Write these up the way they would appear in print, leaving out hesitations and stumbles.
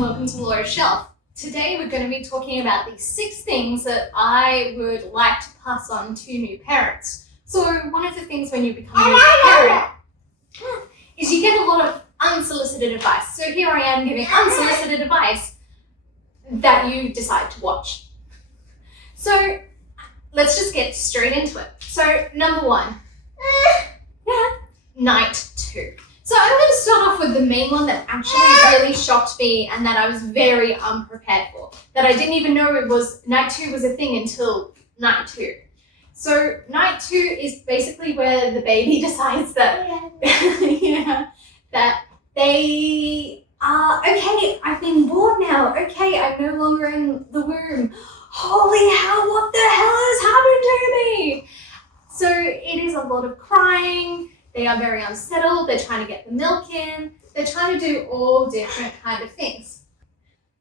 and welcome to Laura's Shelf. Today we're going to be talking about the 6 things that I would like to pass on to new parents. So one of the things when you become a new parent is you get a lot of unsolicited advice. So here I am giving unsolicited advice that you decide to watch. So let's just get straight into it. So number 1, night 2. So I'm going to start off with the main one that actually really shocked me and that I was very unprepared for. That I didn't even know night 2 was a thing until night 2. So night 2 is basically where the baby decides that, that they are, okay, I've been born now. Okay, I'm no longer in the womb. Holy hell, what the hell has happened to me? So it is a lot of crying. They are very unsettled. They're trying to get the milk in. They're trying to do all different kind of things.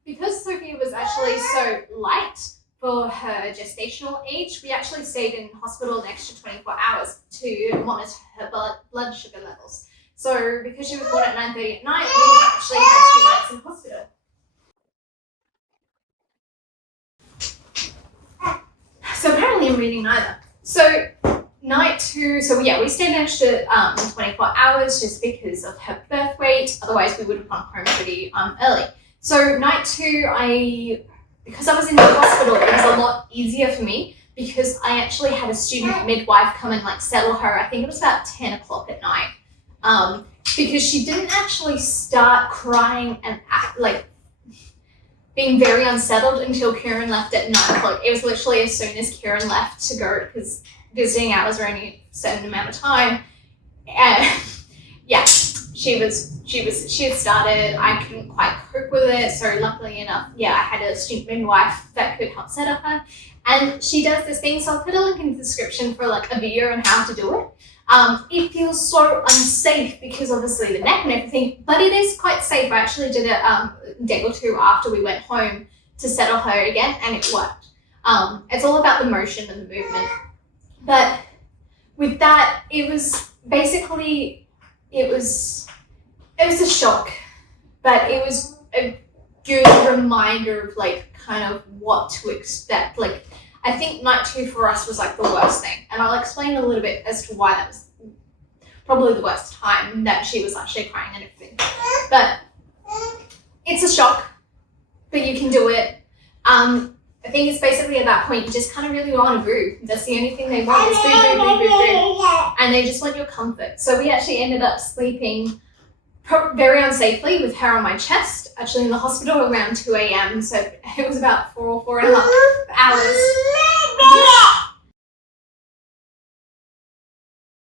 Because Sophia was actually so light for her gestational age, we actually stayed in hospital an extra 24 hours to monitor her blood sugar levels. So because she was born at 9:30 at night, we actually had 2 nights in hospital. So apparently I'm reading neither. So night 2, we stayed an extra 24 hours just because of her birth weight. Otherwise, we would have gone home pretty early. So night 2, because I was in the hospital, it was a lot easier for me because I actually had a student midwife come and settle her. I think it was about 10 o'clock at night because she didn't actually start crying and being very unsettled until Kieran left at 9 o'clock. It was literally as soon as Kieran left to go because visiting hours are only a certain amount of time. She had started. I couldn't quite cope with it. So luckily enough, I had a student midwife that could help settle her. And she does this thing. So I'll put a link in the description for a video on how to do it. It feels so unsafe because obviously the neck and everything, but it is quite safe. I actually did it a day or 2 after we went home to settle her again, and it worked. It's all about the motion and the movement. But with that, it was basically, it was a shock, but it was a good reminder of kind of what to expect. I think night 2 for us was the worst thing, and I'll explain a little bit as to why that was probably the worst time that she was actually crying and everything. But it's a shock, but you can do it. I think it's basically at that point you just kind of really want to boo. That's the only thing they want is boo, boo, boo, boo, boo. And they just want your comfort. So we actually ended up sleeping very unsafely with her on my chest, actually in the hospital around 2 a.m. So it was about 4 or 4.5 hours.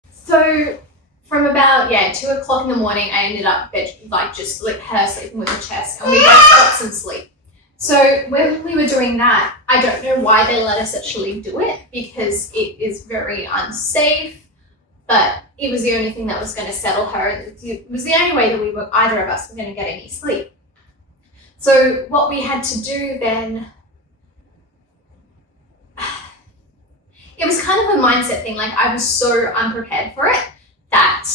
So from about 2 o'clock in the morning, I ended up just her sleeping with her chest, and we both got some sleep. So when we were doing that, I don't know why they let us actually do it because it is very unsafe, but it was the only thing that was going to settle her. It was the only way that either of us were going to get any sleep. So what we had to do then, it was kind of a mindset thing. I was so unprepared for it that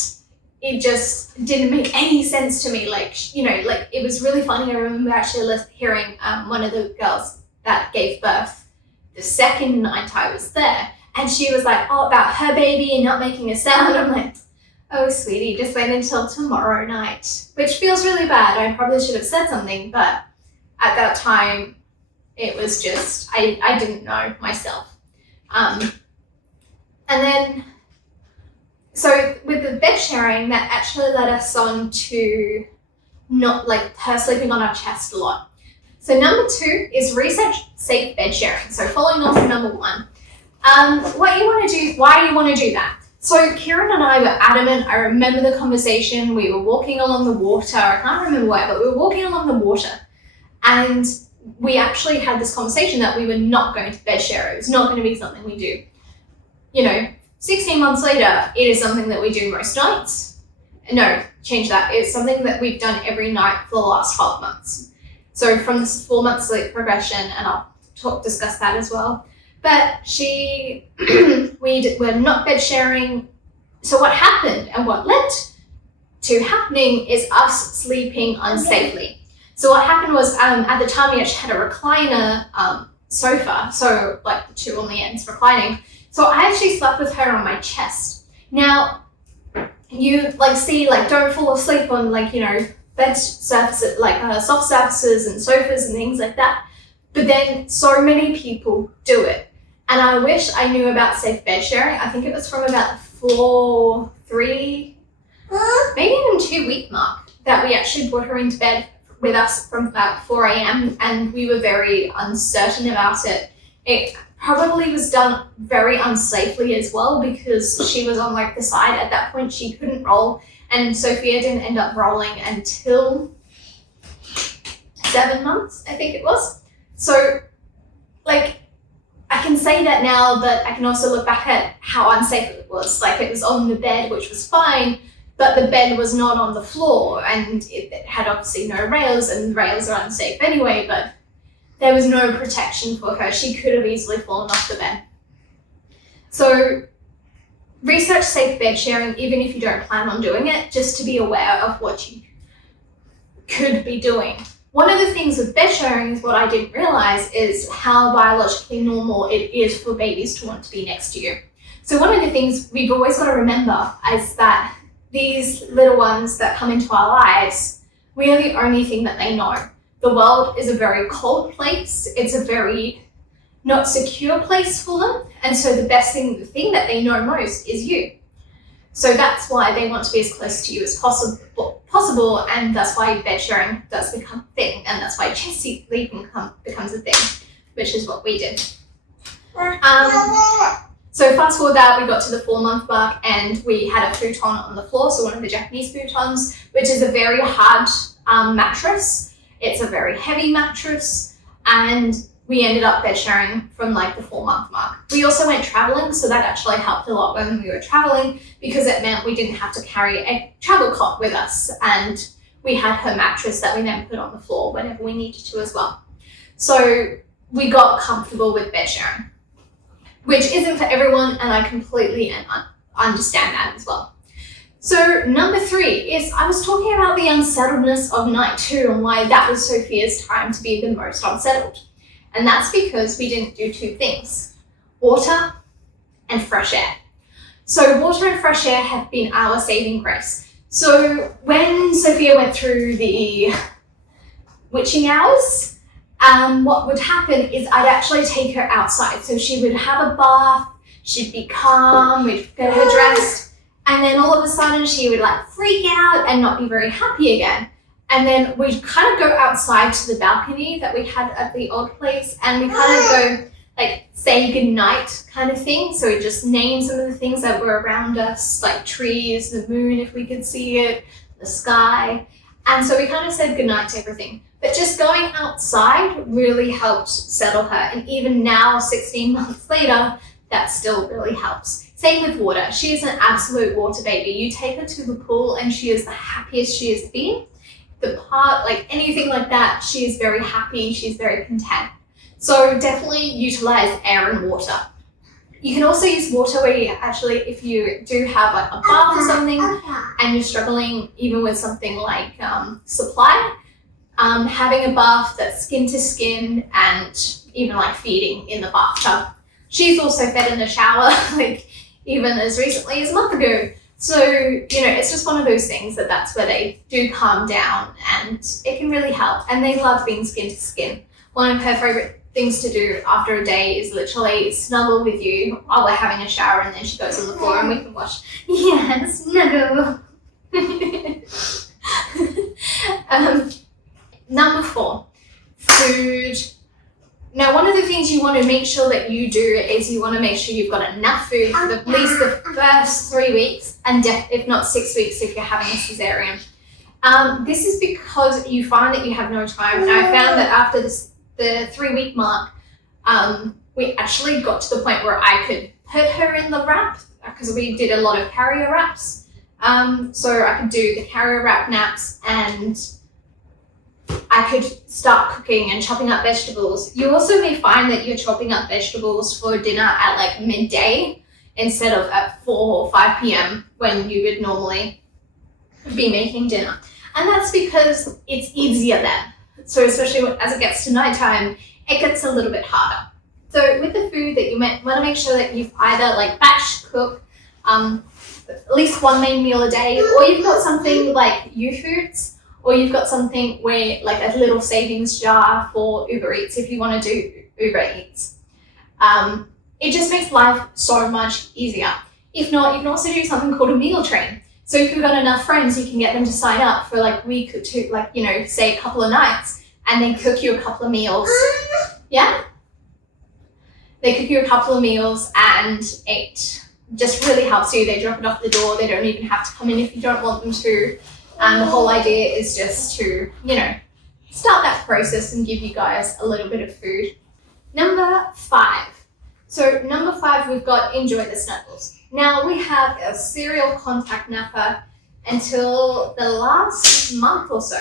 it just didn't make any sense to me. It was really funny. I remember actually hearing one of the girls that gave birth the second night I was there, and she was about her baby and not making a sound. I'm like, oh, sweetie, just wait until tomorrow night, which feels really bad. I probably should have said something, but at that time, it was just, I didn't know myself. And then, so with the bed sharing, that actually led us on to not her sleeping on our chest a lot. So number 2 is research safe bed sharing. So following on from number 1, what you want to do, why you want to do that. So Kieran and I were adamant. I remember the conversation. We were walking along the water. I can't remember where, but we were walking along the water, and we actually had this conversation that we were not going to bed share. It was not going to be something we do. 16 months later, it is something that we do most nights. No, change that. It's something that we've done every night for the last 12 months. So from this 4-month sleep progression, and I'll discuss that as well. But we're not bed sharing. So what happened and what led to happening is us sleeping unsafely. So what happened was at the time we actually had a recliner sofa, so like the two on the ends reclining. So I actually slept with her on my chest. Now, you like see, like, don't fall asleep on, like, you know, bed surfaces, like soft surfaces and sofas and things like that. But then so many people do it. And I wish I knew about safe bed sharing. I think it was from about the 3, maybe even 2-week mark that we actually brought her into bed with us from about 4 a.m. and we were very uncertain about it. It probably was done very unsafely as well because she was on like the side. At that point she couldn't roll, and Sophia didn't end up rolling until 7 months, I think it was. So like, I can say that now, but I can also look back at how unsafe it was. Like, it was on the bed, which was fine, but the bed was not on the floor, and it had obviously no rails, and rails are unsafe anyway, but there was no protection for her. She could have easily fallen off the bed. So research safe bed sharing, even if you don't plan on doing it, just to be aware of what you could be doing. One of the things with bed sharing is what I didn't realize is how biologically normal it is for babies to want to be next to you. So one of the things we've always got to remember is that these little ones that come into our lives, we are the only thing that they know. The world is a very cold place. It's a very not secure place for them. And so the thing that they know most is you. So that's why they want to be as close to you as possible, and that's why bed sharing does become a thing, and that's why chest sleeping becomes a thing, which is what we did. So fast forward that, we got to the 4-month mark and we had a futon on the floor, so one of the Japanese futons, which is a very hard mattress. It's a very heavy mattress, and we ended up bed sharing from like the 4-month mark. We also went traveling, so that actually helped a lot when we were traveling because it meant we didn't have to carry a travel cot with us, and we had her mattress that we then put on the floor whenever we needed to as well. So we got comfortable with bed sharing, which isn't for everyone, and I completely understand that as well. So number 3 is, I was talking about the unsettledness of night 2 and why that was Sophia's time to be the most unsettled. And that's because we didn't do 2 things: water and fresh air. So water and fresh air have been our saving grace. So when Sophia went through the witching hours, what would happen is I'd actually take her outside. So she would have a bath, she'd be calm, we'd get her dressed, and then all of a sudden she would like freak out and not be very happy again. And then we'd kind of go outside to the balcony that we had at the old place, and we kind of go like say goodnight kind of thing. So we just name some of the things that were around us, like trees, the moon if we could see it, the sky. And so we kind of said goodnight to everything. But just going outside really helped settle her. And even now, 16 months later, that still really helps. Same with water. She is an absolute water baby. You take her to the pool and she is the happiest she has been. The park, like anything like that, she is very happy, she's very content. So definitely utilize air and water. You can also use water where you actually, if you do have like a bath or something and you're struggling even with something like supply, having a bath that's skin to skin and even like feeding in the bathtub. She's also fed in the shower, like even as recently as a month ago. So, you know, it's just one of those things that's where they do calm down and it can really help. And they love being skin to skin. One of her favorite things to do after a day is literally snuggle with you while we're having a shower, and then she goes on the floor and we can watch. Yeah, snuggle. Number 4, food. Now, one of the things you want to make sure that you do is you want to make sure you've got enough food for at least the first 3 weeks, and if not 6 weeks if you're having a cesarean. This is because you find that you have no time. And I found that after the 3-week mark, we actually got to the point where I could put her in the wrap because we did a lot of carrier wraps. So I could do the carrier wrap naps and I could start cooking and chopping up vegetables. You also may find that you're chopping up vegetables for dinner at like midday instead of at 4 or 5 p.m. when you would normally be making dinner. And that's because it's easier then. So especially as it gets to nighttime, it gets a little bit harder. So with the food that you want to make sure that you've either like batch cook at least one main meal a day, or you've got something like U-Foods, or you've got something where like a little savings jar for Uber Eats if you want to do Uber Eats. It just makes life so much easier. If not, you can also do something called a meal train. So if you've got enough friends, you can get them to sign up for like a week or two, like, you know, say a couple of nights, and then cook you a couple of meals. Yeah? They cook you a couple of meals, and it just really helps you. They drop it off the door. They don't even have to come in if you don't want them to. And the whole idea is just to, you know, start that process and give you guys a little bit of food. Number 5. So number 5, we've got enjoy the snuggles. Now we have a serial contact napper until the last month or so.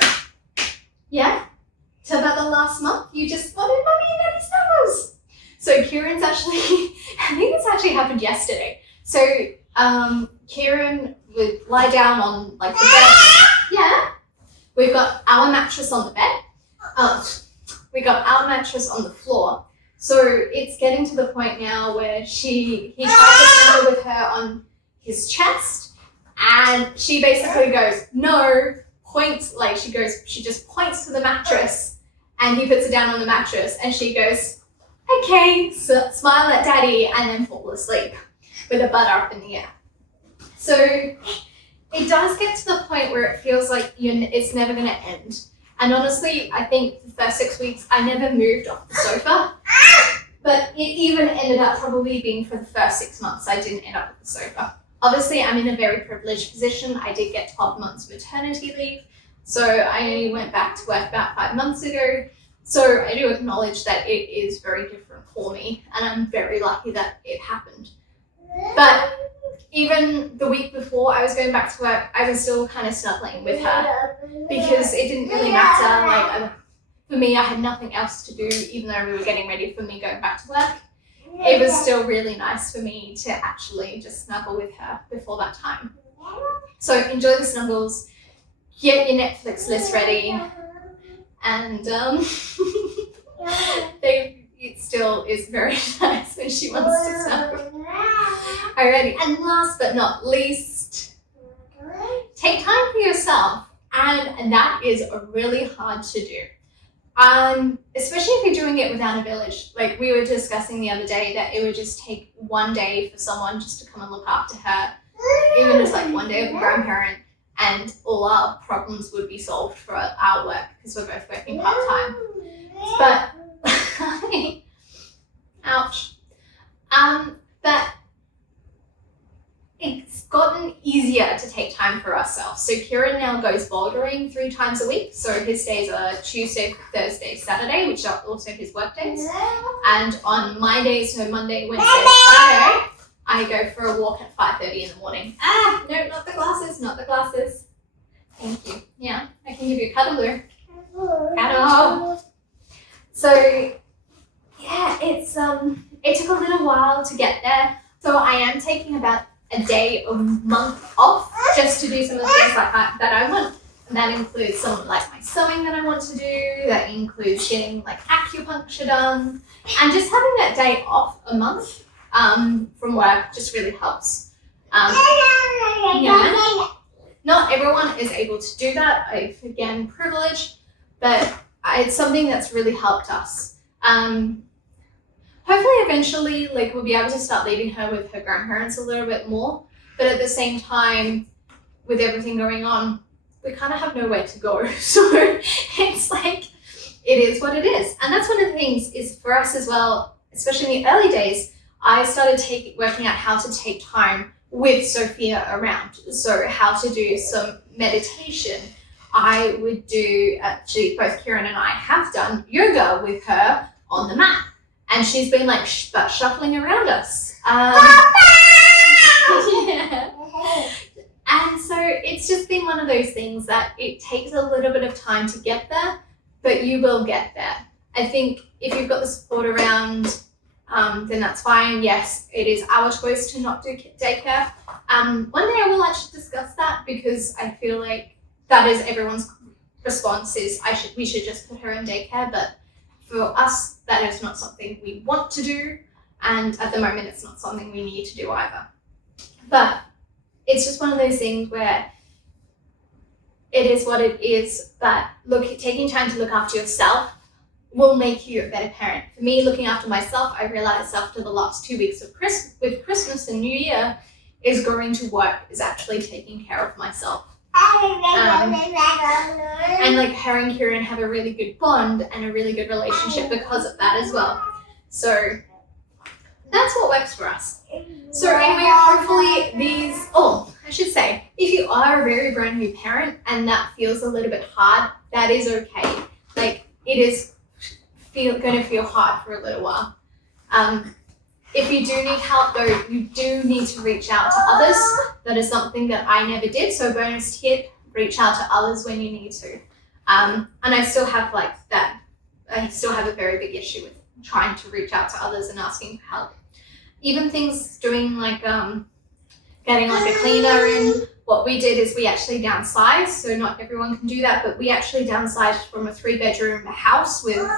Yeah? Till about the last month, you just wanted mommy and daddy snuggles. So Kieran's actually, I think this actually happened yesterday. So Kieran would lie down on like the bed. Yeah. We've got our mattress on the bed. We got our mattress on the floor. So it's getting to the point now where he tries to snuggle with her on his chest, and she basically goes, no, points, like she just points to the mattress, and he puts it down on the mattress, and she goes, okay, so smile at daddy, and then fall asleep with her butt up in the air. So it does get to the point where it feels like it's never going to end. And honestly, I think the first 6 weeks, I never moved off the sofa. But it even ended up probably being for the first 6 months, I didn't end up at the sofa. Obviously, I'm in a very privileged position. I did get 12 months maternity leave. So I only went back to work about 5 months ago. So I do acknowledge that it is very different for me. And I'm very lucky that it happened. But even the week before I was going back to work, I was still kind of snuggling with her because it didn't really matter. Like for me, I had nothing else to do, even though we were getting ready for me going back to work. It was still really nice for me to actually just snuggle with her before that time. So enjoy the snuggles, get your Netflix list ready, and it still is very nice when she wants to snuggle. Alrighty, and last but not least, take time for yourself, and that is really hard to do. Especially if you're doing it without a village. Like we were discussing the other day that it would just take one day for someone just to come and look after her, even just like one day of a grandparent, and all our problems would be solved for our work because we're both working part-time. But, ouch. But it's gotten easier to take time for ourselves. So Kieran now goes bouldering 3 times a week. So his days are Tuesday, Thursday, Saturday, which are also his work days. And on my days, so Monday, Wednesday, Friday, I go for a walk at 5:30 in the morning. No, not the glasses, not the glasses. Thank you. Yeah, I can give you a cuddler. Cuddle. So yeah, it took a little while to get there. So I am taking about a day or month off just to do some of the things like that I want. And that includes some like my sewing that I want to do. That includes getting like acupuncture done, and just having that day off a month from work just really helps. Yeah. Not everyone is able to do that. I've again privileged, but it's something that's really helped us. Hopefully eventually like we'll be able to start leaving her with her grandparents a little bit more, but at the same time with everything going on, we kind of have nowhere to go. So it's like, it is what it is. And that's one of the things is for us as well, especially in the early days, I started working out how to take time with Sophia around. So how to do some meditation. I would do, actually both Kieran and I have done yoga with her on the mat. And she's been like shuffling around us. Yeah. And so it's just been one of those things that it takes a little bit of time to get there, but you will get there. I think if you've got the support around, then that's fine. Yes, it is our choice to not do daycare. One day I will actually discuss that because I feel like that is everyone's response is we should just put her in daycare, but for us, that is not something we want to do, and at the moment it's not something we need to do either. But it's just one of those things where it is what it is, but taking time to look after yourself will make you a better parent. For me, looking after myself, I realized after the last 2 weeks of with Christmas and New Year, is going to work is actually taking care of myself. And like her and Kieran have a really good bond and a really good relationship because of that as well. So that's what works for us. So anyway, hopefully I should say, if you are a very brand new parent and that feels a little bit hard, that is okay. Like, it is going to feel hard for a little while. If you do need help though, you do need to reach out to others. That is something that I never did. So bonus tip, reach out to others when you need to. And I still have I still have a very big issue with trying to reach out to others and asking for help. Even things doing getting a cleaner in. What we did is we actually downsized. So not everyone can do that, but we actually downsized from a 3-bedroom house with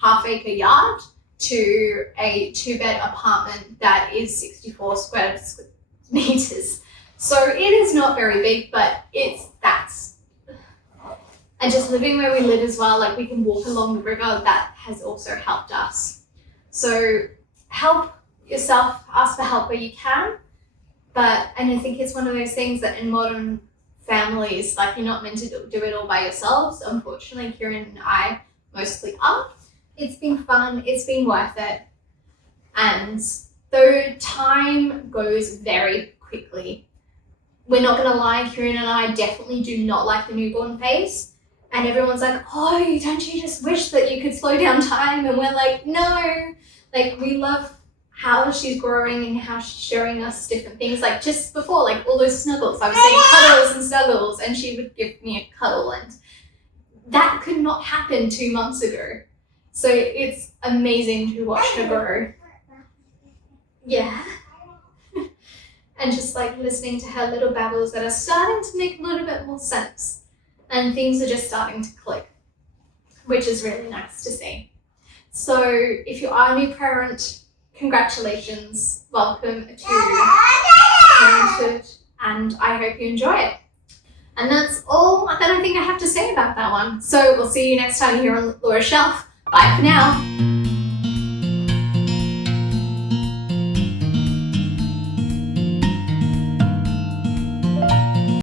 half-acre yard to a 2-bed apartment that is 64 square meters. So it is not very big, but and just living where we live as well, like we can walk along the river, that has also helped us. So help yourself, ask for help where you can. And I think it's one of those things that in modern families, like, you're not meant to do it all by yourselves. Unfortunately, Kieran and I mostly are. It's been fun, it's been worth it. And though time goes very quickly, we're not gonna lie, Kieran and I definitely do not like the newborn phase. And everyone's like, oh, don't you just wish that you could slow down time? And we're like, no, like, we love how she's growing and how she's showing us different things. Like just before, like all those snuggles, I was saying cuddles and snuggles, and she would give me a cuddle, and that could not happen 2 months ago. So it's amazing to watch her grow. Yeah. And just like listening to her little babbles that are starting to make a little bit more sense, and things are just starting to click, which is really nice to see. So if you are a new parent, congratulations, welcome to parenthood, and I hope you enjoy it. And that's all that I think I have to say about that one. So we'll see you next time here on Laura's Shelf. Bye for now.